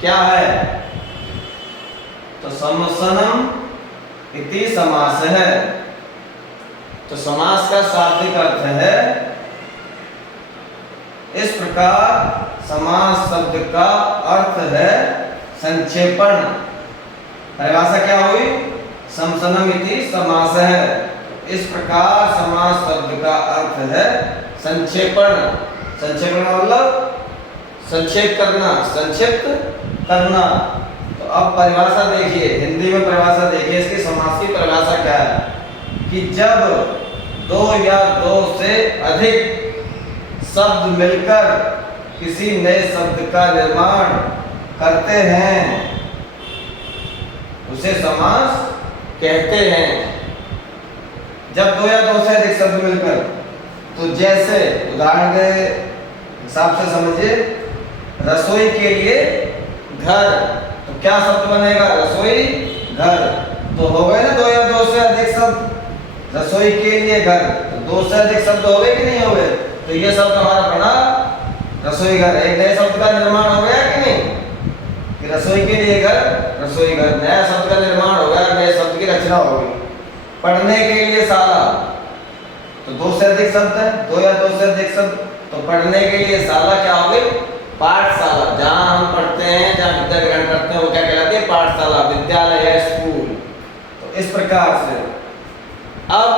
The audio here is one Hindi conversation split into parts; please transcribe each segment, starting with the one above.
क्या है? तो समसनम इति समास है। तो समास का शाब्दिक अर्थ है इस प्रकार। समास शब्द का अर्थ है संक्षेपण। परिभाषा क्या हुई? समसनम इति समास है। इस प्रकार समास शब्द का अर्थ है संक्षेपण। संक्षेपण का मतलब संक्षेप करना, संक्षिप्त करना। तो अब परिभाषा देखिए, हिंदी में परिभाषा देखिए, इसकी समास की परिभाषा क्या है कि जब दो या दो से अधिक शब्द मिलकर किसी नए शब्द का निर्माण करते हैं उसे समास कहते हैं। जब दो या दो से अधिक शब्द मिलकर, तो जैसे उदाहरण के हिसाब से समझिए, रसोई के लिए घर, तो क्या शब्द बनेगा? रसोई घर। तो हो गए ना दो या दो से अधिक शब्द। रसोई के लिए घर, तो दो से अधिक शब्द हो गए कि नहीं हो गए? तो ये शब्द हमारा बना रसोई घर। एक नए शब्द का निर्माण हो गया कि नहीं? कि रसोई के लिए घर, रसोई घर, नया शब्द का निर्माण हो गया, नए शब्द की रचना हो गई। पढ़ने के लिए शाला, तो दो से अधिक शब्द है, दो या दो से अधिक शब्द। तो पढ़ने के लिए शाला क्या हो गई? पाठशाला। जहां हम पढ़ते हैं, जहां विद्या ग्रहण करते हैं, वो क्या कहलाती है? पाठशाला, विद्यालय है, स्कूल। तो इस प्रकार से अब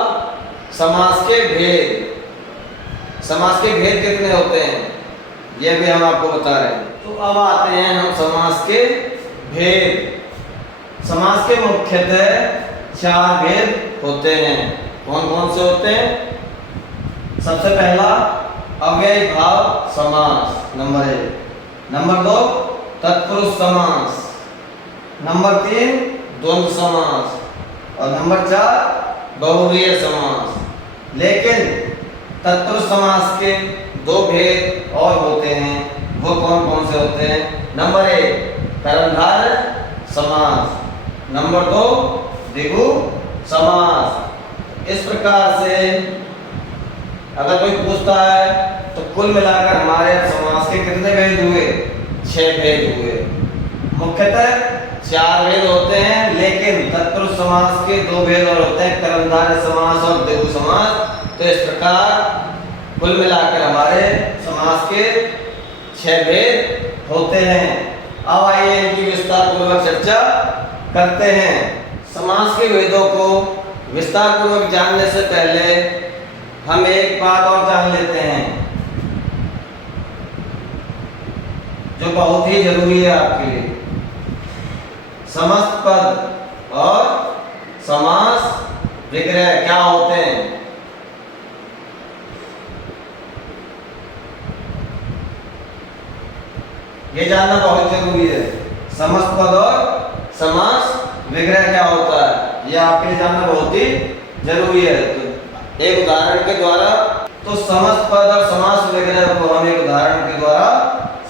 समास के भेद, समास के भेद कितने होते हैं ये भी हम आपको बता रहे हैं। तो अब आते हैं हम समास के भेद। समास के मुख्यतः 4 भेद होते हैं। कौन कौन से होते हैं? सबसे पहला अव्ययी भाव समास, नंबर 1। नंबर 2 तत्पुरुष समास। नंबर 3 द्वंद्व समास। और नंबर 4 बहुव्रीहि समास। लेकिन तत्पुरुष समास के 2 भेद और होते हैं। वो कौन कौन से होते हैं? नंबर 1 कर्मधारय समास। नंबर 2 द्विगु समास। इस प्रकार से अगर कोई पूछता है तो कुल मिलाकर हमारे समास के कितने भेद हुए? 6 भेद हुए। मुख्यतः 4 भेद होते हैं, लेकिन तत्पुरुष समास के 2 भेद और होते हैं, कर्मधारय समास और द्विगु समास। तो इस प्रकार कुल मिलाकर हमारे समास के 6 भेद होते हैं। अब आइए इनकी विस्तार पूर्वक चर्चा करते हैं। समास के भेदों को विस्तार पूर्वक जानने से पहले हम एक बात और जान लेते हैं जो बहुत ही जरूरी है आपके लिए। समस्त पद और समास विग्रह क्या होते हैं? ये जानना बहुत जरूरी है। समस्त पद और समास विग्रह क्या होता है, ये आपके लिए जानना बहुत ही जरूरी है। तो एक उदाहरण के द्वारा, तो समस्त पद और समास विग्रह को हम एक उदाहरण के द्वारा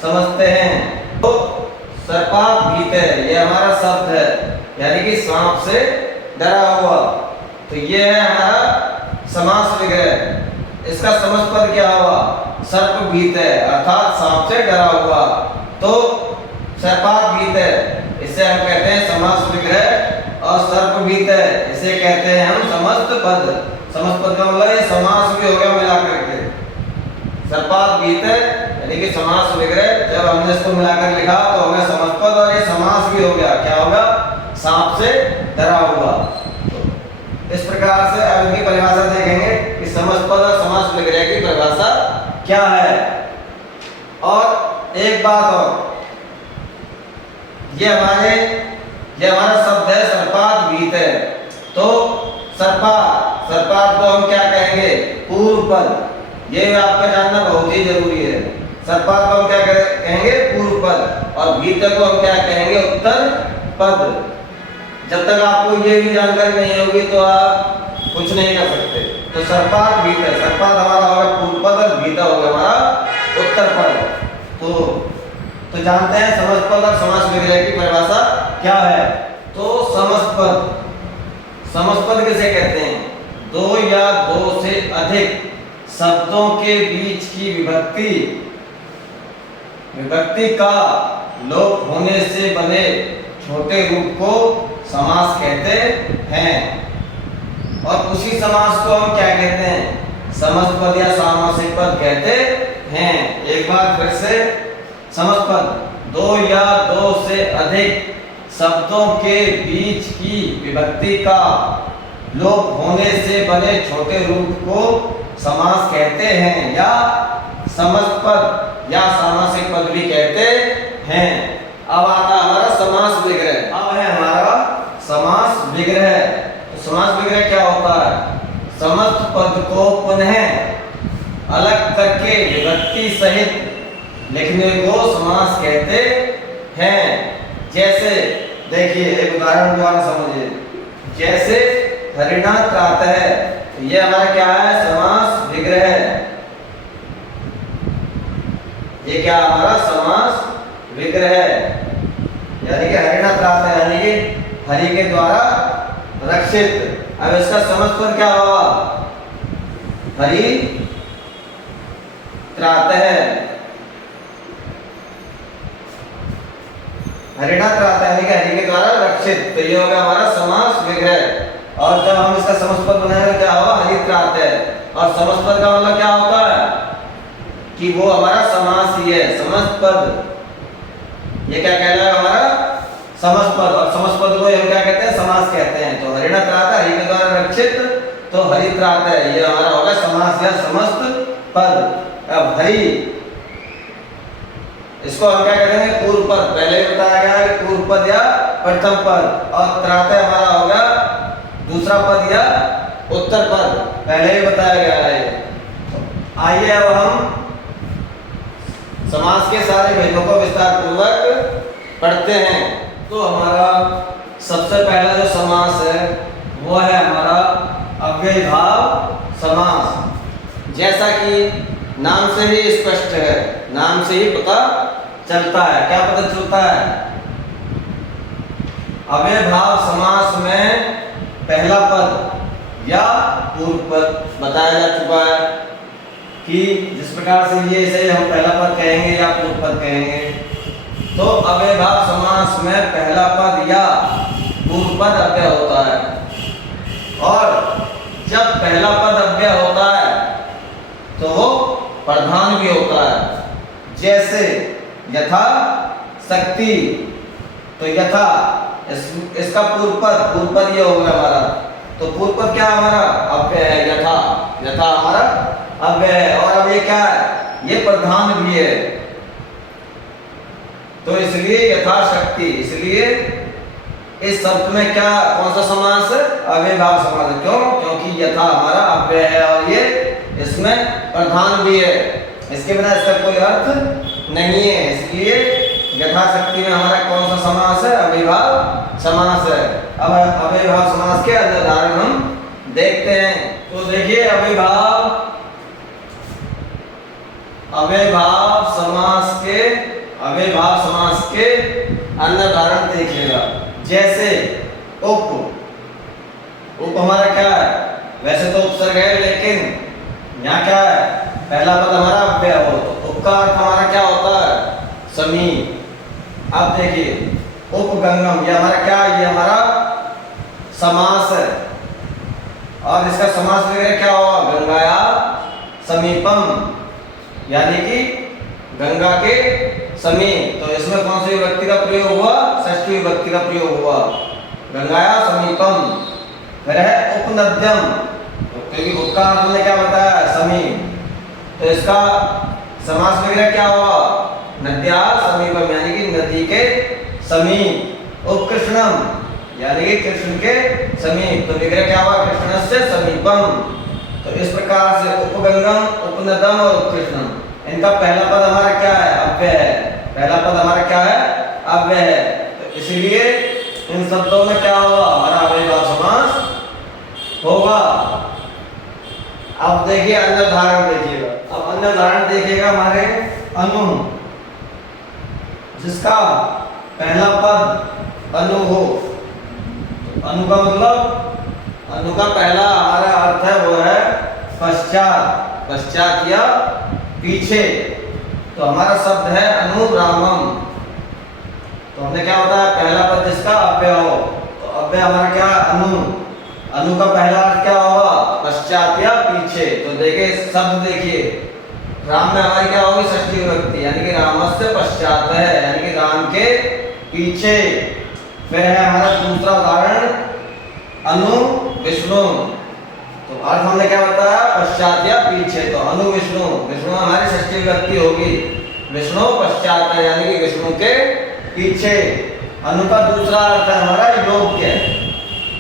समझते हैं। तो सर्पात भीतः, ये हमारा शब्द है, यानी कि सांप से डरा हुआ। तो ये है हमारा समास विग्रह। इसका समस्त पद क्या हुआ? सर्प भीतः, अर्थात सांप से डरा हुआ। तो सर्पात भीतः, इसे हम कहते हैं समास विग्रह। और सर्प भीतः, इसे कहते हैं हम समस्त पद। समस्त पद का मतलब ये समास भी हो गया मिला करके। सर्पात भीतः यानी कि समास विग्रह, जब हमने इसको मिलाकर लिखा तो हो गया समस्त पद, और ये समास भी हो गया। क्या होगा? सांप से डरा हुआ। तो इस प्रकार से अब इनकी परिभाषा देखेंगे कि समस्त पद और समास विग्रह की परिभाषा क्या है। और एक बात और, ये हमारा शब्द है सर्पात भीतः। तो सर्पात को हम क्या कहेंगे? पूर्व पद। ये आपका जानना बहुत ही जरूरी है। सर्पात को हम क्या कहेंगे? पूर्व पद। और भीतः को हम क्या कहेंगे? उत्तर पद। जब तक आपको ये भी जानकारी नहीं होगी तो आप कुछ नहीं कर सकते। तो सर्पात भीतः, सर्पात हमारा होगा पूर्व पद और भीतः होगा हमारा उत्तर पद। तो जानते हैं समस्त पद और समास विग्रह की परिभाषा क्या है। तो समस्त पद किसे कहते हैं? 2 या 2 से अधिक शब्दों के बीच की विभक्ति का लोप होने से बने छोटे रूप को समास कहते हैं। और उसी समास को हम क्या कहते हैं? समस्त पद या सामासिक पद कहते हैं। एक बार फिर से, समस्त पद दो या दो से अधिक शब्दों के बीच की विभक्ति का लोप होने से बने छोटे रूप को समास कहते हैं या समस्त पद या सामासिक पद भी कहते हैं। अब आता है हमारा समास विग्रह। अब है हमारा समास विग्रह। तो समास विग्रह क्या होता है? समस्त पद को पुनः अलग करके विभक्ति सहित लिखने को समास कहते हैं। जैसे देखिए, एक उदाहरण द्वारा समझिए। जैसे हरिणा त्रातः, ये हमारा क्या है? समास विग्रह है। ये क्या हमारा समास विग्रह है, यानी कि हरिणा त्रातः यानी कि हरि के द्वारा रक्षित। अब इसका समस्त पद क्या होगा? हरि त्रातः, हरिणा त्रातः यानी कि हरि के द्वारा रक्षित। तो ये होगा हमारा समास विग्रह। और जब हम इसका समस्त पद बनाएंगे क्या होगा? हरि त्रातः। और समस्त पद का मतलब क्या होता है? कि वो हमारा समास ही है, समस्त पद। ये क्या कहलाएगा? हमारा समस्त पद। और समस्त पद को हम क्या कहते हैं? समास कहते हैं। तो हरिणा त्रातः हरि के द्वारा रक्षित, तो हरि त्रातः ये हमारा होगा समास या समस्त पद। अब हरि, इसको हम क्या कहते हैं? पूर्व पद। पहले ही बताया गया है कि पूर्व पद या प्रथम पद। और त्रातः हमारा होगा दूसरा पद या उत्तर पद, पहले ही बताया गया है। आइए अब हम समास के सारे भेदों को विस्तार पूर्वक पढ़ते हैं। तो हमारा सबसे पहला जो समास है वो है हमारा अव्ययीभाव समास। जैसा कि नाम से ही स्पष्ट है, नाम से ही पता चलता है। क्या पता चलता है? अव्ययीभाव समास में पहला पद या पूर्व पद बताया जा चुका है कि जिस प्रकार से ये इसे हम पहला पद कहेंगे या पूर्व पद कहेंगे। तो अव्ययीभाव समास में पहला पद या पूर्व पद अव्यय होता है। और जब पहला पद अव्यय होता है तो वो प्रधान भी होता है। जैसे यथा शक्ति, तो यथा इसका पूर्व पद ये होगा हमारा। तो पूर्व पद क्या हमारा? अव्यय है, यथा। यथा हमारा अव्यय है। और अब ये क्या है? ये प्रधान भी है। तो इसलिए यथाशक्ति, इसलिए इस शब्द में क्या, कौन सा समास है? अव्ययीभाव समास है। क्यों? क्योंकि यथा हमारा अव्यय है और ये इसमें प्रधान भी है। इसके बिना इसका कोई अर्थ नहीं है। इसलिए यथाशक्ति में हमारा कौन सा समास है? अव्ययीभाव समास है। अब अव्ययीभाव समास के अन्य उदाहरण हम देखते हैं। तो देखिए, अव्ययीभाव समास के अन्य उदाहरण देखिएगा। जैसे उप हमारा क्या है? वैसे तो उपसर्ग है, लेकिन यहाँ क्या है? पहला पद हमारा अव्यय हो, तो उप का अर्थ हमारा क्या होता है? समीप। अब देखिए, उपगंगम, ये हमारा क्या? ये हमारा समास है। और इसका समास वगैरह क्या होगा? गंगाया समीपम, यानी कि गंगा के समीप। तो इसमें कौन सी विभक्ति का प्रयोग हुआ? षष्ठी विभक्ति का प्रयोग हुआ, गंगाया समीपम। फिर है उपनद्यम, क्योंकि उप का अर्थ हमने क्या बताया? समीप। तो इसका समास वगैरह क्या हुआ? नद्या समीपम, यानी कि नदी के समीप। उपकृष्णम, यानी कि कृष्ण के समीप। तो विग्रह क्या हुआ? कृष्णस्य समीपम। तो इस प्रकार से उपगंगम, उपनदम और उपकृष्णम, इनका पहला पद हमारा क्या है? अव्यय है। पहला पद हमारा क्या है? अव्यय है। तो इसलिए इन शब्दों में क्या होगा? हमारा अव्ययीभाव समास होगा। अब देखिए अन्य उदाहरण देखिएगा। अब अन्य उदाहरण देखिएगा हमारे अनु, जिसका पहला पद अनु हो। तो अनु का मतलब, अनु का पहला हमारा अर्थ है वो है पश्चात, पश्चात या पीछे। तो हमारा शब्द है अनुरामम। हमने क्या बताया, पहला पद जिसका अव्यय हो, तो अव्यय हमारा क्या, अनु। अनु का पहला अर्थ क्या होगा, पश्चात या पीछे। तो देखिए शब्द, देखिए राम में हमारी क्या होगी, षष्ठी विभक्ति, यानी कि रामस्य पश्चात है, यानी कि राम के पीछे। फिर है हमारा दूसरा उदाहरण, अनु विष्णु। तो अर्थ हमने क्या बताया, पश्चात या पीछे। तो अनु विष्णु, विष्णु हमारी षष्ठी विभक्ति होगी, विष्णु पश्चात है, यानी कि विष्णु के पीछे। अनु का दूसरा अर्थ है हमारा योग्य।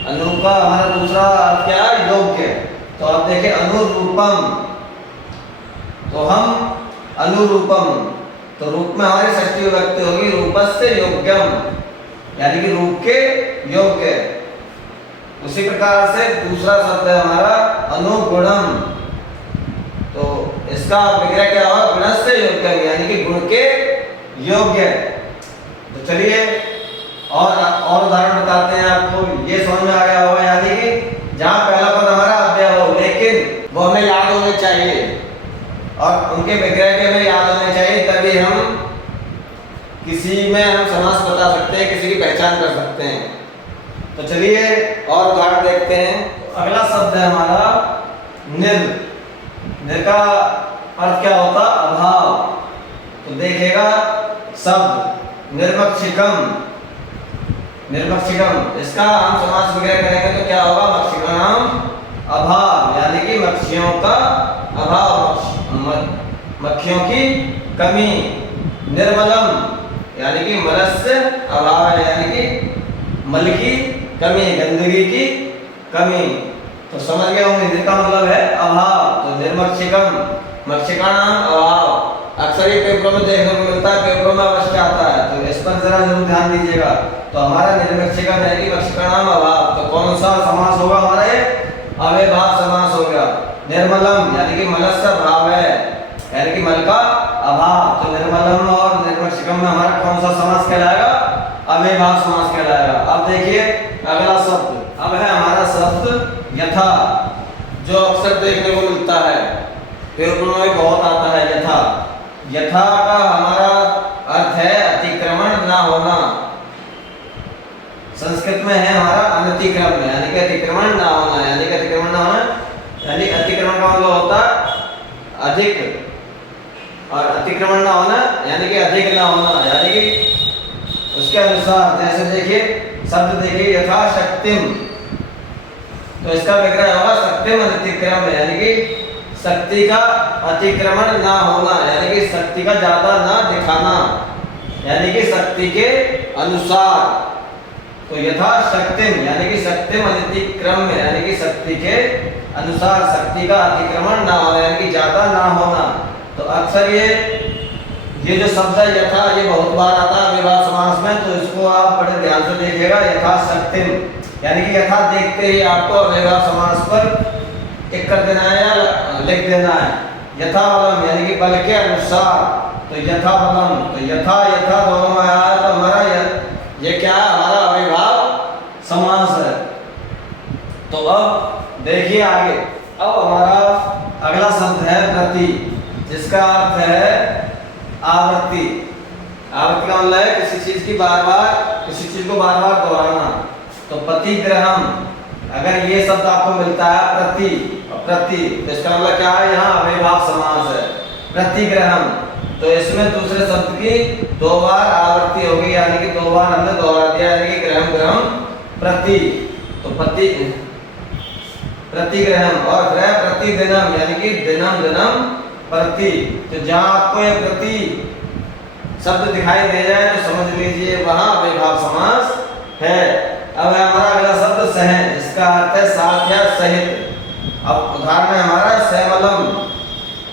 अनु का हमारा दूसरा अर्थ क्या है, योग्य। तो आप देखिए अनुरूपम, तो हम अनुरूपम, तो रूप में हमारी षष्ठी विभक्ति होगी, रूपस्य योग्यम, यानी कि रूप के योग्य। उसी प्रकार से दूसरा शब्द है हमारा अनुगुणम। तो इसका विग्रह क्या होगा, गुणस्य योग्यम, यानी कि गुण के योग्य। तो चलिए और उदाहरण बताते हैं आपको, ये समझ में आ गया होगा, यानी कि जहाँ पहला पद हमारा अव्यय हो, लेकिन वो हमें याद होने चाहिए और उनके विग्रह भी हमें याद होने चाहिए, तभी हम किसी में हम समास बता सकते हैं, किसी की पहचान कर सकते हैं। तो चलिए और उदाहरण देखते हैं। अगला शब्द है हमारा निर। निर का अर्थ क्या होता, अभाव। तो देखिएगा शब्द निर्मक्षिकम, निर्मक्षिकम, इसका हम समास विग्रह करेंगे तो क्या होगा, मक्षिकाम अभाव, यानी कि मक्षियों का अभाव, मक्खियों की कमी। निर्मलम, यानी कि मलस्य अभाव है, यानी कि मल की कमी, गंदगी की कमी। तो समझ गए होंगे, निर का मतलब है अभाव। तो निर्मक्षिकम, मक्षिकाणाम अभाव, अक्सर ये पेपरों में देखने को मिलता है, पेपरों में अवश्य आता है, तो इस पर जरा जरूर ध्यान दीजिएगा। तो हमारा निर्मक्षिकम यानी कि मक्षिकाणाम अभाव, तो कौन सा समास होगा हमारा, ये अव्ययभाव समास हो गया। निर्मलम, यानी कि मलस्य भाव है, यानी कि मल का अभाव। तो निर्मलम और निर्मक्षिकम में हमारा कौन सा समास कहलाएगा, अव्ययभाव समास कहलाएगा। अब देखिए अगला शब्द, अब है हमारा शब्द यथा, जो अक्सर देखने को मिलता है, पेपरों में बहुत आता है यथा। यथा का हमारा अर्थ है अतिक्रमण ना होना। संस्कृत में है हमारा अनतिक्रम, यानी कि अतिक्रमण ना होना, यानी कि अतिक्रमण ना होना, यानी अतिक्रमण का मतलब होता है अधिक, और अतिक्रमण ना होना यानी कि अधिक ना होना, यानी कि उसके अनुसार। जैसे देखिए शब्द देखिए यथा शक्तिम, तो इसका विग्रह होगा शक्तिम अतिक्रम, यानी कि शक्ति का अतिक्रमण ना होना, यानी कि शक्ति का ज्यादा ना दिखाना, यानी कि शक्ति के अनुसार। तो यथा शक्तिम यानी कि शक्तिम अतिक्रम, यानी कि शक्ति के अनुसार, शक्ति का अतिक्रमण ना होना, यानी कि ज्यादा ना होना। तो अक्सर ये जो शब्द है यथा, ये बहुत बार आता है अव्ययभाव समास में, तो इसको आप बड़े ध्यान से देखिएगा। यथा शक्तिम यानी कि यथा देखते ही आपको अव्ययभाव समास पर टिक कर देना है या लिख देना है। यथा बलम यानी कि बल के अनुसार, तो यथा बलम, तो यथा यथा दोनों में आया है, तो हमारा ये क्या है, हमारा अव्ययभाव समास है। तो अब देखिए आगे, अब हमारा अगला शब्द है प्रति, जिसका अर्थ है आवृत्ति। आवृत्ति का मतलब है किसी चीज की बार बार, किसी चीज को बार बार दोहराना। तो प्रतिग्रहम, अगर ये शब्द आपको मिलता है प्रति, प्रति, तो इसका मतलब क्या है, यहाँ अव्ययभाव समास है। प्रतिग्रहम, तो इसमें दूसरे शब्द की दो बार आवृत्ति होगी, यानी कि दो बार हमने दोहरा दिया, यानी कि ग्रहम ग्रहम प्रति। तो प्रतिग्रहम और ग्रह प्रतिदिनम, यानी कि दिनम दिनम प्रति। तो जहाँ आपको ये प्रति शब्द दिखाई दे जाए तो समझ लीजिए वहाँ अव्ययभाव समास है। अब है हमारा अगला शब्द सह, जिसका अर्थ है साथ या सहित। अब उदाहरण है हमारा सैमलम।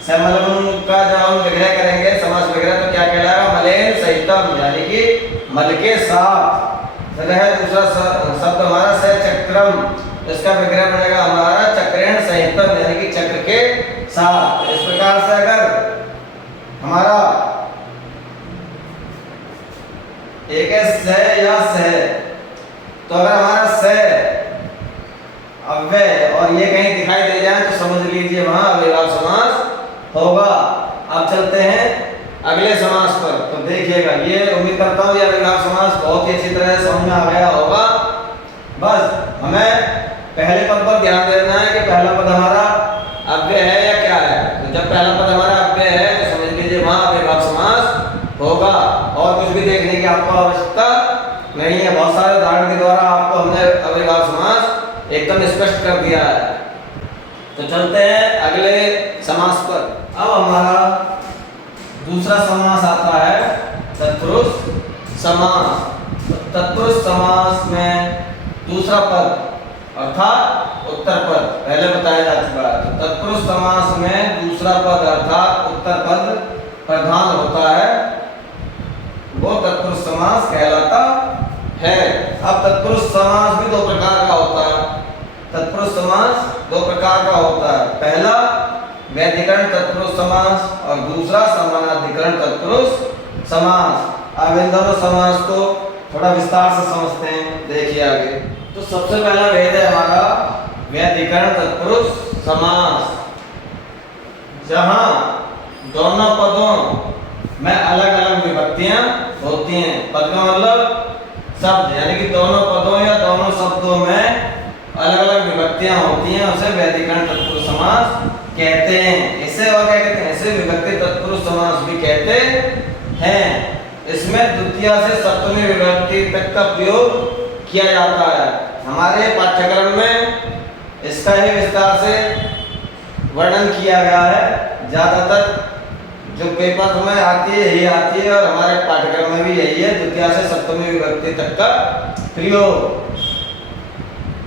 सैमलम का जब हम विग्रह करेंगे, समास विग्रह, तो क्या कहलाएगा, मलेन सहितम, यानी कि मल के साथ। फिर है दूसरा शब्द हमारा सचक्रम, इसका विग्रह बनेगा हमारा चक्रेण सहितम, यानी कि चक्र के साथ। इस प्रकार से अगर हमारा एक है स या सह, तो अगर हमारा स अव्यय और ये कहीं दिखाई दे जाए तो समझ लीजिए वहां अव्ययभाव समास होगा। अब चलते हैं अगले समास पर। तो देखिएगा, ये उम्मीद करता हूँ ये अव्ययीभाव समास बहुत ही अच्छी तरह से समझ में आ गया होगा। बस हमें पहले पद पर ध्यान देना है कि पहला पद हमारा अव्यय है या क्या है। तो जब पहला पद हमारा अव्यय है तो समझ लीजिए वहां अव्ययीभाव समास होगा, और कुछ भी देखने की आपको आवश्यकता नहीं है। बहुत सारे उदाहरण के द्वारा आपको हमने अव्ययीभाव समास एकदम स्पष्ट कर दिया है। तो चलते हैं अगले समास पर। अब हमारा दूसरा समास आता है तत्पुरुष समास। तो तत्पुरुष समास में दूसरा पद अर्थात उत्तर पद पहले बताया जा चुका है। तो तत्पुरुष समास में दूसरा पद अर्थात उत्तर पद प्रधान होता है, वो तत्पुरुष समास कहलाता है। अब तत्पुरुष समास भी दो प्रकार का होता है। तत्पुरुष समास दो प्रकार का होता है, पहला वैधिकरण तत्पुरुष समास और दूसरा समानाधिकरण तत्पुरुष समास। अब इन दोनों समास को थोड़ा विस्तार से समझते हैं, देखिए आगे। तो सबसे पहला भेद है हमारा वैधिकरण तत्पुरुष समास, जहां दोनों पदों में अलग अलग विभक्तियां होती हैं। पद का मतलब शब्द, यानी कि दोनों पदों या दोनों शब्दों में अलग अलग विभक्तियां होती हैं, उसे वैधिकरण तत्पुरुष समास कहते हैं। इसे और क्या कहते हैं, इसे विभक्ति तत्पुरुष समास भी कहते हैं। इसमें द्वितीय से सप्तमी विभक्ति तक का प्रयोग किया जाता है। हमारे पाठ्यक्रम में इसका ही विस्तार से वर्णन किया गया है। ज्यादातर जो पेपर में आती है यही आती है, और हमारे पाठ्यक्रम में भी यही है, द्वितीय से सप्तमी विभक्ति तक का प्रयोग।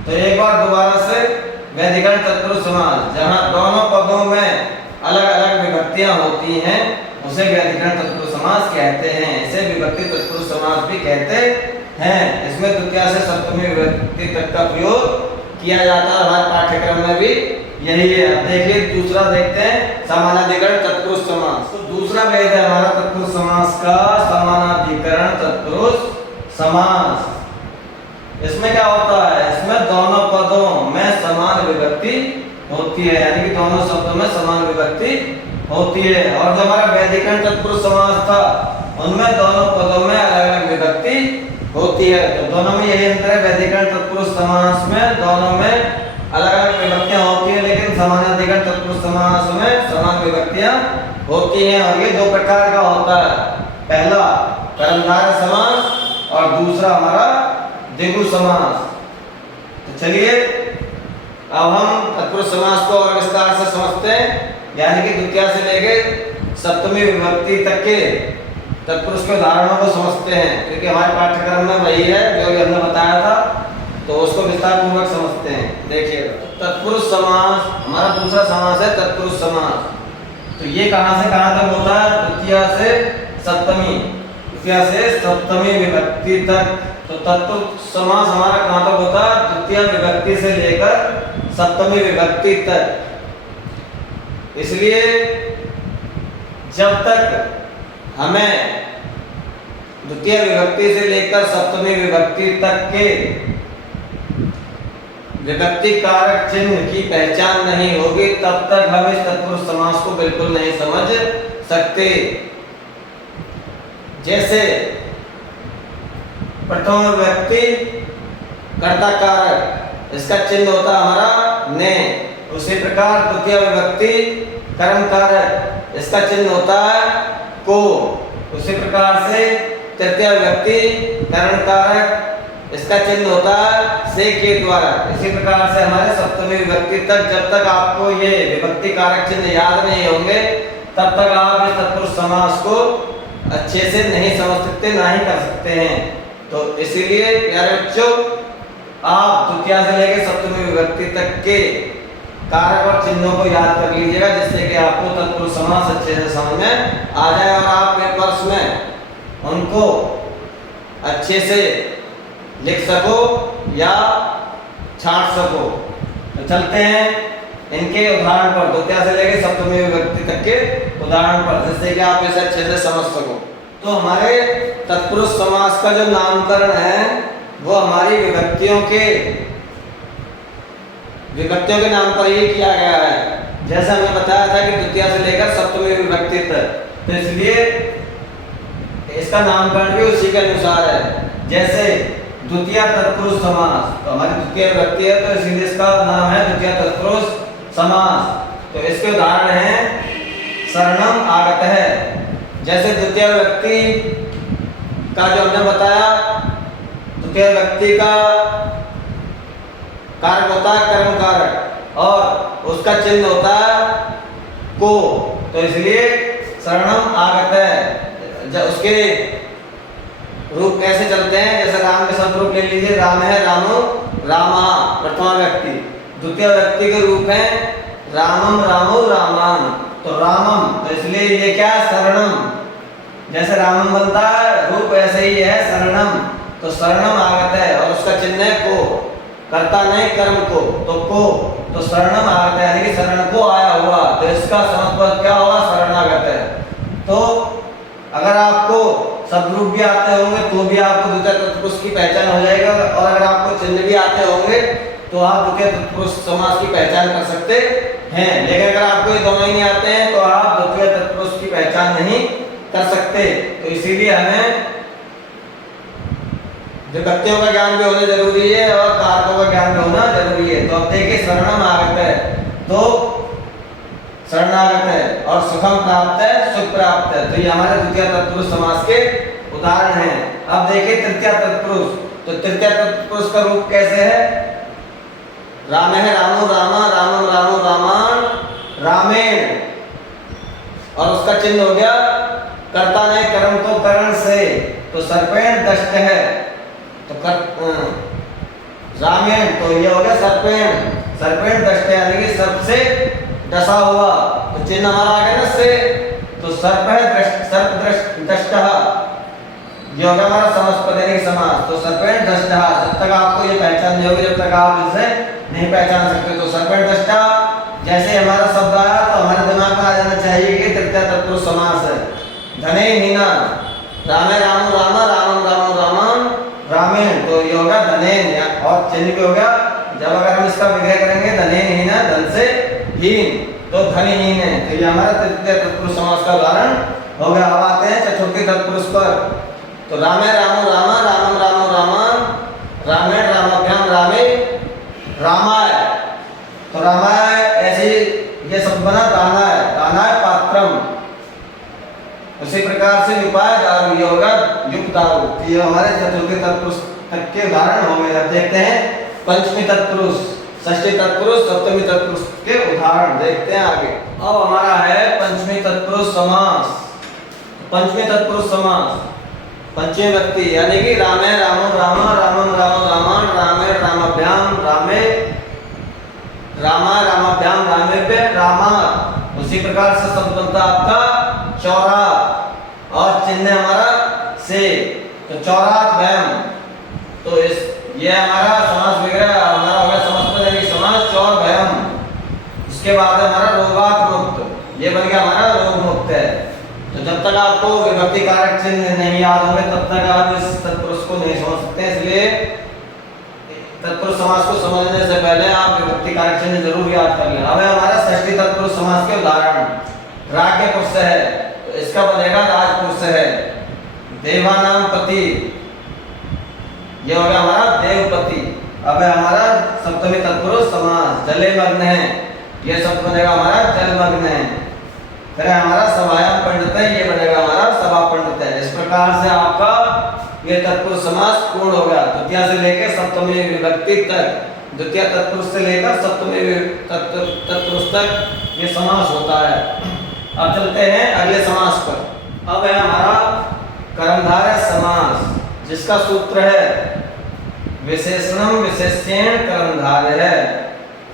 तो एक बार दोबारा से वैधिकरण तत्पुरुष समास, जहां दोनों पदों में अलग अलग विभक्तियां होती हैं, उसे वैधिकरण तत्पुरुष समास कहते हैं। इसे विभक्ति तत्पुरुष समास भी कहते हैं। इसमें द्वितीय से सप्तमी विभक्ति तक का प्रयोग किया जाता है। हमारे पाठ्यक्रम में भी यही है। देखिए दूसरा देखते हैं, समानाधिकरण तत्पुरुष समास। तो दूसरा भेद है हमारा तत्पुरुष समास का समानाधिकरण तत्पुरुष समास। इसमें क्या होता है, इसमें दोनों पदों में समान विभक्ति होती है, यानी कि दोनों शब्दों में समान विभक्ति होती है। और जो हमारा वैधिकरण तत्पुरुष समास था, उनमें दोनों पदों में अलग अलग विभक्ति होती है। तो दोनों में यही अंतर है, वैधिकरण तत्पुरुष समास में दोनों में अलग अलग विभक्तियां होती है, लेकिन समानाधिकरण तत्पुरुष समास में समान विभक्तियां होती हैं। और ये दो प्रकार का होता है, पहला कर्मधारय समास और दूसरा हमारा द्विगु समास। तो चलिए अब हम तत्पुरुष समास को और विस्तार से समझते हैं, यानी कि द्वितीय से लेकर सप्तमी विभक्ति तक के तत्पुरुष के उदाहरणों को समझते हैं, क्योंकि हमारे पाठ्यक्रम में वही है जो हमने बताया था, तो उसको विस्तार पूर्वक समझते हैं। देखिए तत्पुरुष समास हमारा दूसरा समास है तत्पुरुष समास। तो ये कहां से कहां तक होता है, द्वितीय से सप्तमी विभक्ति तक। तो तत्पुरुष समास हमारा कहां तक होता है, द्वितीय विभक्ति से लेकर सप्तमी विभक्ति तक। इसलिए जब तक हमें द्वितीय विभक्ति से लेकर सप्तमी विभक्ति तक के विभक्ति कारक चिन्ह की पहचान नहीं होगी, तब तक हम इस तत्पुरुष समास को बिल्कुल नहीं समझ सकते। जैसे प्रथम विभक्ति कर्ता कारक, इसका चिन्ह होता है हमारा ने। उसी प्रकार द्वितीय विभक्ति कर्म कारक, इसका चिन्ह होता है को। उसी प्रकार से तृतीय विभक्ति करण कारक, इसका चिन्ह होता है से के द्वारा। इसी प्रकार से हमारे सप्तमी विभक्ति तक जब तक आपको ये विभक्ति कारक चिन्ह याद नहीं होंगे, तब तक आप इस तत्पुरुष समास को अच्छे से नहीं समझ सकते, ना ही कर सकते हैं। तो इसीलिए प्यारे बच्चों, आप द्वितीय से लेकर सप्तमी विभक्ति तक के कारक और चिन्हों को याद कर लीजिएगा, जिससे कि आपको तत्पुरुष समास अच्छे से समझ में आ जाए और आप पेपर्स में उनको अच्छे से लिख सको या छांट सको। तो चलते हैं इनके उदाहरण पर, द्वितीय से लेकर सप्तमी विभक्ति तक के उदाहरण पर, जिससे कि आप इसे अच्छे से समझ सको। तो हमारे तत्पुरुष समास का जो नामकरण है वो हमारी विभक्तियों के नाम पर ही किया गया है। जैसा हमने बताया था कि द्वितीय से लेकर सप्तमी विभक्ति तक, तो इसलिए इसका नामकरण भी उसी के अनुसार है। जैसे द्वितीय तत्पुरुष समास, तो हमारी द्वितीय व्यक्ति है तो इसीलिए इसका नाम है द्वितीय तत्पुरुष समास। तो इसके उदाहरण हैं शरणम आगत है। जैसे द्वितीय व्यक्ति का जो हमने बताया, द्वितीय व्यक्ति का कारक होता है कर्म कारक और उसका चिन्ह होता है को, तो इसलिए शरणम आगत है। जब उसके रूप कैसे चलते हैं, जैसे राम के सब रूप ले लीजिए, राम है रामो रामा प्रथमा व्यक्ति, द्वितीय व्यक्ति के रूप है रामम रामो रामान, तो रामम, तो इसलिए ये क्या है शरणम, जैसे रामम बनता है रूप ऐसे ही है शरणम, तो शरणम आगत है और उसका चिन्ह है को, करता नहीं कर्म को, तो शरणम आगत है यानी कि शरण को आया हुआ, तो इसका समास क्या हुआ शरणागत है। तो अगर आपको सब रूप भी आते होंगे तो भी आपको द्वितीय तत्पुरुष की पहचान हो जाएगा, और अगर आपको चिन्ह भी आते होंगे तो आप द्वितीय तत्पुरुष समास की पहचान कर सकते हैं। लेकिन अगर आपको ये दोनों ही नहीं आते हैं तो आप द्वितीय तत्पुरुष की पहचान नहीं कर सकते। तो इसीलिए हमें विभक्तियों का ज्ञान भी होना जरूरी है और कारकों का ज्ञान भी होना जरूरी है। तो अब देखिए शरणम आगत है तो शरणागत है और सुखम प्राप्त है सुख प्राप्त है, तो ये हमारे द्वितीय तत्पुरुष समास के उदाहरण हैं। अब देखिए तृतीय तत्पुरुष, तो तृतीय तत्पुरुष का रूप कैसे है, राम है रामो रामा रामम रामो रामान रामेण, और उसका चिन्ह हो गया कर्ता ने कर्म को करण से, तो सर्पेण दष्ट है, तो रामेण, तो ये हो गया सर्पेण, सर्पेण दष्ट है यानी कि सर्प से डसा हुआ, तो चिन्ह हमारा आ गया ना से, तो सर्प है सर्प दष्ट, ये होगा हमारा समस्पदेनिक समास, तो सर्पेण दष्ट। जब तक आपको ये पहचान नहीं होगी, जब तक आप इसे नहीं पहचान सकते, तो सर्पेण दष्ट जैसे हमारा शब्द आया तो हमारे दिमाग में आ जाना चाहिए कि तृतीय तत्पुरुष समास है। धने हीना, रामे रामो रामा रामम रामो रामान रामेण, तो ये होगा धनेन, और चिन्ह भी होगा, जब अगर हम इसका विग्रह करेंगे धनेन हीना धन से हीन, तो धनहीन है, तो ये हमारा तृतीय तत्पुरुष समास का उदाहरण हो गया। अब आते हैं चतुर्थी तत्पुरुष पर, तो रामे रामो रामा रामम रामो रामान रामेण रामाभ्याम रामे रामाय, तो रामाय ऐसे ये शब्द बना दानाय, दानाय पात्रम, उसी प्रकार से विपाय दारू, ये होगा युक्त दारू, ये हमारे चतुर्थी तत्पुरुष तक के उदाहरण हो गए। अब देखते हैं पंचमी तत्पुरुष, षष्ठी तत्पुरुष, सप्तमी तत्पुरुष के उदाहरण देखते हैं आगे। अब हमारा है पंचमी तत्पुरुष समास। पंचमी तत्पुरुष समास पंचमी व्यक्ति यानी कि रामे रामो रामा रामम रामो रामान रामे रामाभ्याम रामे रामा रामाभ्याम रामेभ्य रामा, उसी प्रकार से शब्द बनता आपका चौरा और चिन्ह हमारा से, तो चौराभ्याम, तो इस ये हमारा समास विग्रह हमारा हो गया समस्पदेनिक समास चौराभ्याम। उसके बाद हमारा रोगात मुक्त, ये बन गया हमारा रोग मुक्त है। तो जब तक आपको विभक्ति कारक चिन्ह नहीं याद होंगे तब तक आप इस तत्पुरुष को नहीं समझ सकते, इसलिए तत्पुरुष समास को समझने से पहले आप विभक्ति कारक चिन्ह जरूर याद कर लें। अब हमारा षष्ठी तत्पुरुष समास के उदाहरण, राज्य पुरुष है तो इसका बनेगा राजपुरुष है, देवानाम पति, ये हो गया हमारा देवपति। अब है हमारा सप्तमी तत्पुरुष समास, जले मग्न है, ये शब्द बनेगा हमारा जलमग्न है। फिर हमारा सभायाम पंडित है, ये बनेगा हमारा सभा पंडित है। इस प्रकार से आपका ये तत्पुरुष समास पूर्ण हो गया। द्वितीय से लेकर सप्तमी विभक्ति तक, द्वितीय तत्पुरुष से लेकर सप्तमी तत्पुरुष तक ये समास होता है। अब चलते हैं अगले समास पर। अब है हमारा कर्मधारय समास, जिसका सूत्र है विशेषणम विशेष्येण कर्मधारय है।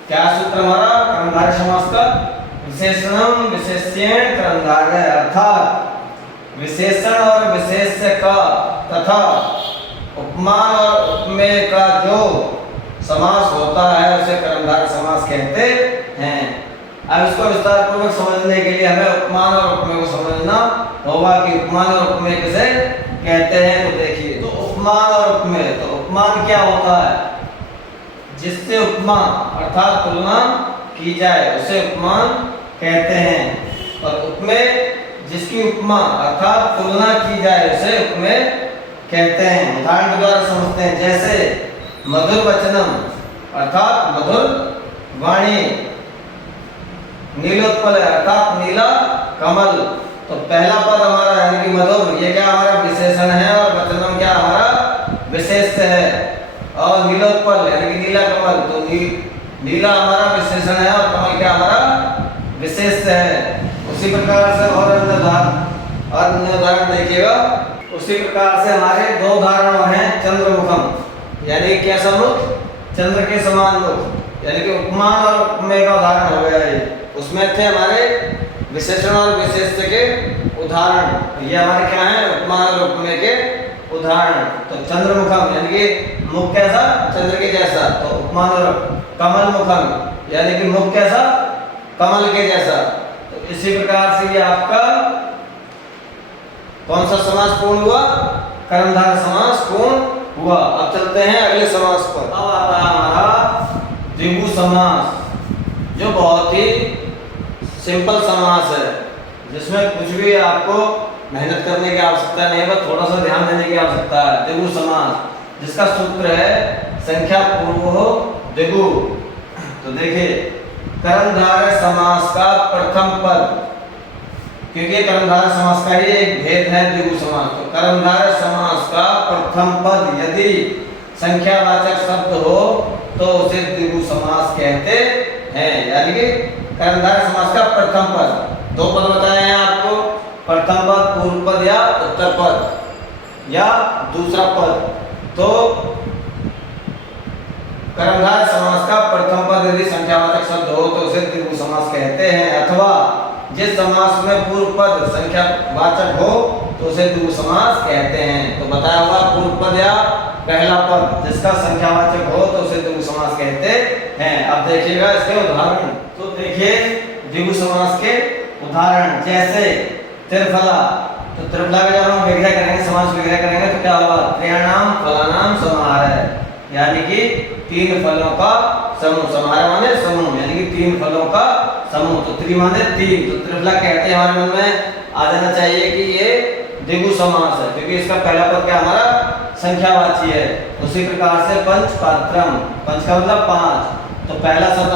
क्या सूत्र हमारा कर्मधारय समास का, विशेषणम विशेष्येण कर्मधारय, अर्थात विशेषण और विशेष्य का तथा उपमान और उपमेय का जो समास होता है उसे कर्मधारय समास कहते हैं। अब इसको विस्तार पूर्वक समझने के लिए हमें उपमान और उपमेय को समझना होगा कि उपमान और उपमेय किसे कहते हैं। तो देखिए, तो उपमान और उपमेय, तो उपमान क्या होता है, जिससे उपमा अर्थात तुलना की जाए उसे उपमान कहते हैं, और उपमेय जिसकी उपमा अर्थात तुलना की जाए उसे उपमेय कहते हैं। उदाहरण के द्वारा समझते हैं, जैसे मधुर वचनम अर्थात मधुर वाणी, नीलोत्पल अर्थात नीला कमल। तो पहला पद हमारा यानी कि मधुर, ये क्या हमारा विशेषण है, और वचनम क्या हमारा विशेष्य है। और नीलोत्पल यानी कि नीला कमल, तो नीला हमारा विशेषण है और कमल क्या हमारा विशेष्य है। उसी प्रकार से और अन्य उदाहरण देखिएगा। उसी प्रकार से हमारे दो उदाहरण हैं, चंद्रमुखम यानी क्या समुख, चंद्र के समान मुख, यानी कि उपमान और उपमेय का उदाहरण हो गया ये। उसमें थे हमारे विशेषण और विशेष्य के उदाहरण, ये हमारे क्या है उपमान और उपमेय के उदाहरण। तो चंद्रमुखम यानी कि मुख कैसा, चंद्र के जैसा, तो उपमान और कमल मुखम यानी कि मुख कैसा, कमल के जैसा। तो इसी प्रकार से ये आपका कौन सा समास पूर्ण हुआ, कर्मधारय समास पूर्ण हुआ। अब चलते हैं अगले समास पर। अब आता है हमारा द्विगु समास, जो बहुत ही सिंपल समास है, जिसमें कुछ भी आपको मेहनत करने की आवश्यकता नहीं है, बस थोड़ा सा ध्यान देने की आवश्यकता है। द्विगु समास, जिसका सूत्र है संख्या पूर्व द्विगु। तो देखिए, कर्मधारय समास का प्रथम पद, क्योंकि कर्मधारय समास का ही एक भेद है द्विगु समास, तो कर्मधारय समास का प्रथम पद यदि संख्यावाचक शब्द हो तो उसे द्विगु समास कहते हैं। यानी कि कर्मधारय समास का प्रथम पद, दो पद बताए हैं आपको, प्रथम पद पूर्व पद या उत्तर पद या दूसरा पद। तो कर्मधारय समास का प्रथम पद यदि संख्यावाचक शब्द हो तो उसे द्विगु समास कहते हैं। अथवा जिस समास में पूर्व पद संख्यावाचक हो तो उसे द्विगु समास कहते हैं। तो बताया हुआ पूर्व पद या पहला पद जिसका संख्यावाचक हो तो उसे द्विगु समास कहते हैं। अब देखिएगा इसके उदाहरण। तो देखिए द्विगु समास के उदाहरण, जैसे त्रिफला, तो त्रिफला का जब हम विग्रह करेंगे, समास विग्रह करेंगे तो क्या होगा, त्रयाणाम फलानाम समाहारः, यानी कि तीन फलों का समूह, समाहार माने समूह, यानी कि तीन फलों का समूह। तो त्रि माने तीन, तो त्रिफला कहते हैं, हमारे मन में आ जाना चाहिए कि ये द्विगु समास है, क्योंकि इसका पहला पद क्या हमारा संख्यावाची है। उसी प्रकार से पंच पात्रम, पंच का मतलब पांच, तो पहला शब्द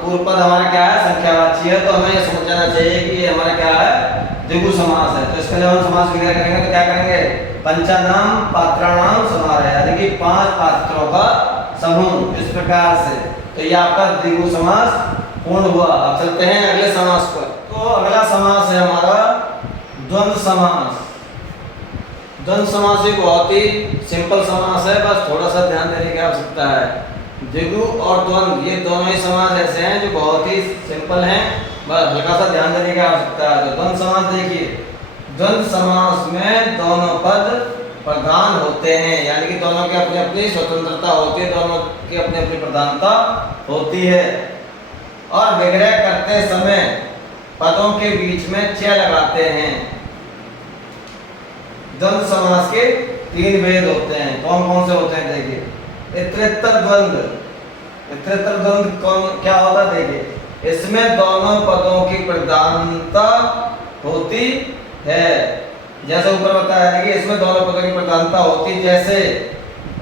पूर्व पद हमारा क्या है, संख्यावाची है, तो हमें ये समझ जाना चाहिए कि ये हमारा क्या है, द्विगु समास है। तो इसका जब हम समास विग्रह करेंगे तो क्या करेंगे, पंचानाम पात्राणाम समाहारः, यानी कि पांच पात्रों का समूह, इस प्रकार से। तो ये आपका द्विगु समास पूर्ण हुआ। अब चलते हैं अगले समास पर। तो अगला समास है हमारा द्वंद्व समास। द्वंद्व समास एक बहुत ही सिंपल समास है, बस थोड़ा सा ध्यान देने की आवश्यकता है। द्विगु और द्वंद्व ये दोनों ही समास ऐसे हैं जो बहुत ही सिंपल हैं, बस हल्का सा ध्यान देने की आवश्यकता है। तो द्वंद्व समास देखिए, द्वंद्व समास में दोनों पद प्रधान होते हैं, यानी कि दोनों की अपनी अपनी स्वतंत्रता होती है, दोनों की अपनी अपनी प्रधानता होती है। और विग्रह करते समय पदों के बीच में च लगाते हैं। द्वंद्व समास के तीन भेद होते हैं, कौन कौन से होते हैं देखिए। इतरेत्तर द्वंद्व, इतरेत्तर द्वंद्व कौन क्या होता है देखिए, इसमें दोनों पदों की प्रधानता होती है, जैसे ऊपर बताया है कि इसमें दोनों पदों की प्रधानता होती है। जैसे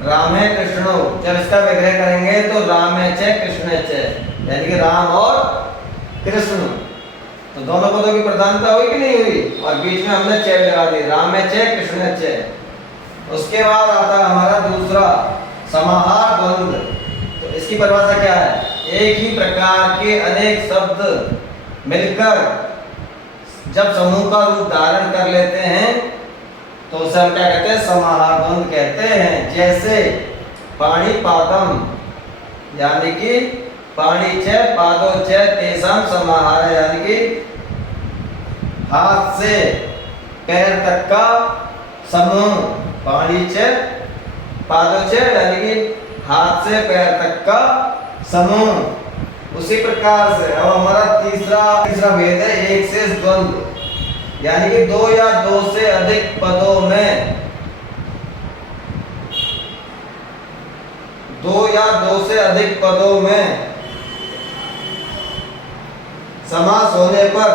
रामे कृष्णो, जब इसका विग्रह करेंगे तो रामे च कृष्णे च, यानी कि राम और कृष्ण, तो दोनों पदों की प्रधानता हुई कि नहीं हुई, और बीच में हमने च लगा दी, रामे च कृष्णे च। उसके बाद आता है हमारा दूसरा समाहार द्वंद्व। तो इसकी परिभाषा क्या है, एक ही प्रकार के अनेक शब्द मिलकर जब समूह का रूप धारण कर लेते हैं तो उसे हम क्या कहते हैं, समाहार द्वंद्व कहते हैं। जैसे पाणिपादम, यानी कि पाणी च पादो च तेषां समाहारः, यानी कि हाथ से पैर तक का समूह, पाणी च पादो च, यानी कि हाथ से पैर तक का समूह। उसी प्रकार से अब हमारा तीसरा भेद है एक शेष द्वंद्व, यानी कि दो या दो से अधिक पदों में, दो या दो से अधिक पदों में समास होने पर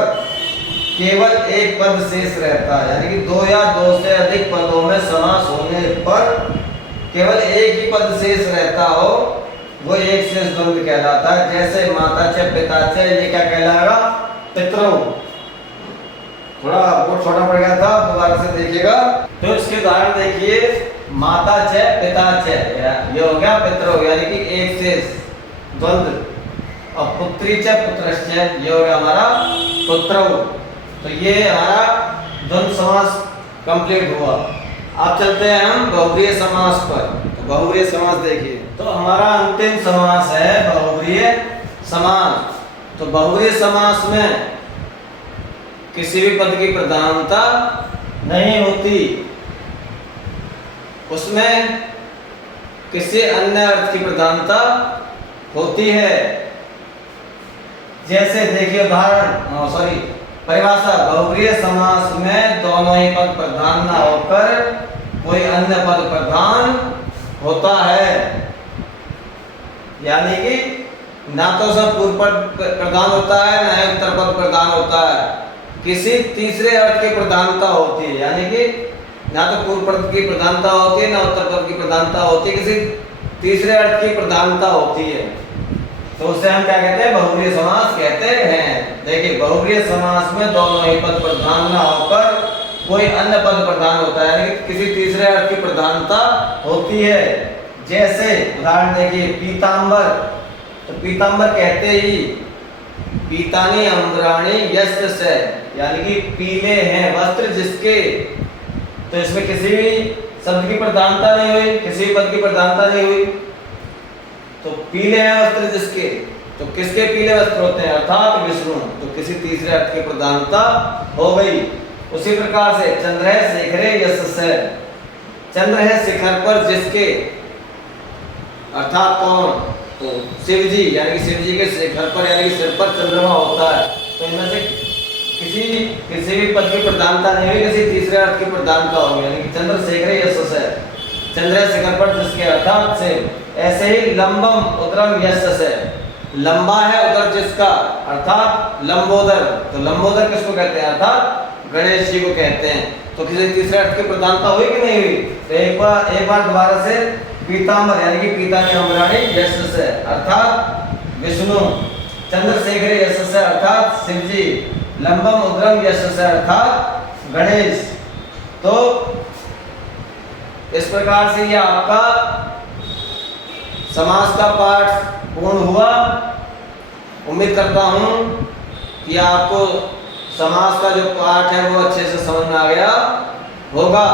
केवल एक पद शेष रहता है, यानी कि दो या दो से अधिक पदों में समास होने पर केवल एक ही पद शेष रहता हो, वो एक शेष द्वंद्व कहलाता है। जैसे माता च पिता च, ये क्या कहलाएगा? पितरौ। थोड़ा बहुत छोटा पड़ गया था, दोबारा से देखिएगा। तो इसके उदाहरण देखिए, माता च पिता च, ये हो गया पितरौ, यानी कि एक शेष द्वंद्व। और पुत्री च पुत्रश्च, ये हो गया हमारा पुत्रौ। तो ये हमारा द्वंद्व समास कंप्लीट हुआ। अब चलते हैं हम बहुव्रीहि समास पर। तो बहुव्रीहि समास देखिए, तो हमारा अंतिम समास है बहुव्रीहि समास। तो बहुव्रीहि समास में किसी भी पद की प्रधानता नहीं होती, उसमें किसी अन्य अर्थ की प्रधानता होती है। जैसे देखिए उदाहरण, परिभाषा, बहुव्रीहि समास में दोनों ही पद प्रधान न होकर कोई अन्य पद प्रधान होता है, यानी कि ना तो सब पूर्व पद प्रधान होता है, ना ही उत्तर पद प्रधान होता है, किसी तीसरे अर्थ की प्रधानता होती है, यानी कि ना तो पूर्व पद की प्रधानता होती है, ना उत्तर पद की प्रधानता होती है, किसी तीसरे अर्थ की प्रधानता होती है। तो उसे हम क्या कहते हैं? बहुव्रीहि समास कहते हैं। देखिए, बहुव्रीहि समास में दोनों ही पद प्रधान न होकर कोई अन्य पद प्रधान होता है, यानी कि किसी तीसरे अर्थ की प्रधानता होती है। जैसे उदाहरण देखिए, पीतांबर। तो पीतांबर कहते ही पीतानी अम्बराणि यस्य से, यानी कि पीले हैं वस्त्र जिसके। तो इसमें किसी भी शब्द की प्रधानता नहीं हुई, किसी भी पद की प्रधानता नहीं हुई। तो पीले हैं वस्त्र जिसके, तो किसके पीले वस्त्र होते हैं? अर्थात विष्णु। तो किसी तीसरे अर्थ की प्रधानता हो गई। उसी प्रकार से चंद्र है शेखरे यस्य, चंद्र है शिखर पर जिसके, अर्थात कौन? तो शिव जी, यानी कि शिव जी के शिखर पर, यानी कि सिर पर चंद्रमा होता है। तो इनमें से किसी भी पद की प्रधानता नहीं हुई, किसी तीसरे अर्थ की प्रधानता होगी, यानी कि चंद्र शेखरे यस्य, चंद्र है शिखर पर जिसके, अर्थात शिव। ऐसे ही लंबम उदरम यस्य, लंबा है उदर जिसका, अर्थात लंबोदर। तो लंबोदर किसको कहते हैं? अर्थात गणेश जी को कहते हैं। तो किसी तीसरे अर्थ की प्रधानता हुई कि नहीं हुई? तो एक बार दोबारा से, पीतांबर यानी कि पीतानी अम्बराणि यस्य, अर्थात विष्णु। चंद्रशेखर यस्य, अर्थात शिव जी। लंबम उदरम यस्य, अर्थात गणेश। तो इस प्रकार से ये आपका समास का पाठ पूर्ण हुआ। उम्मीद करता हूं कि आपको समास का जो पाठ है वो अच्छे से समझ में आ गया होगा।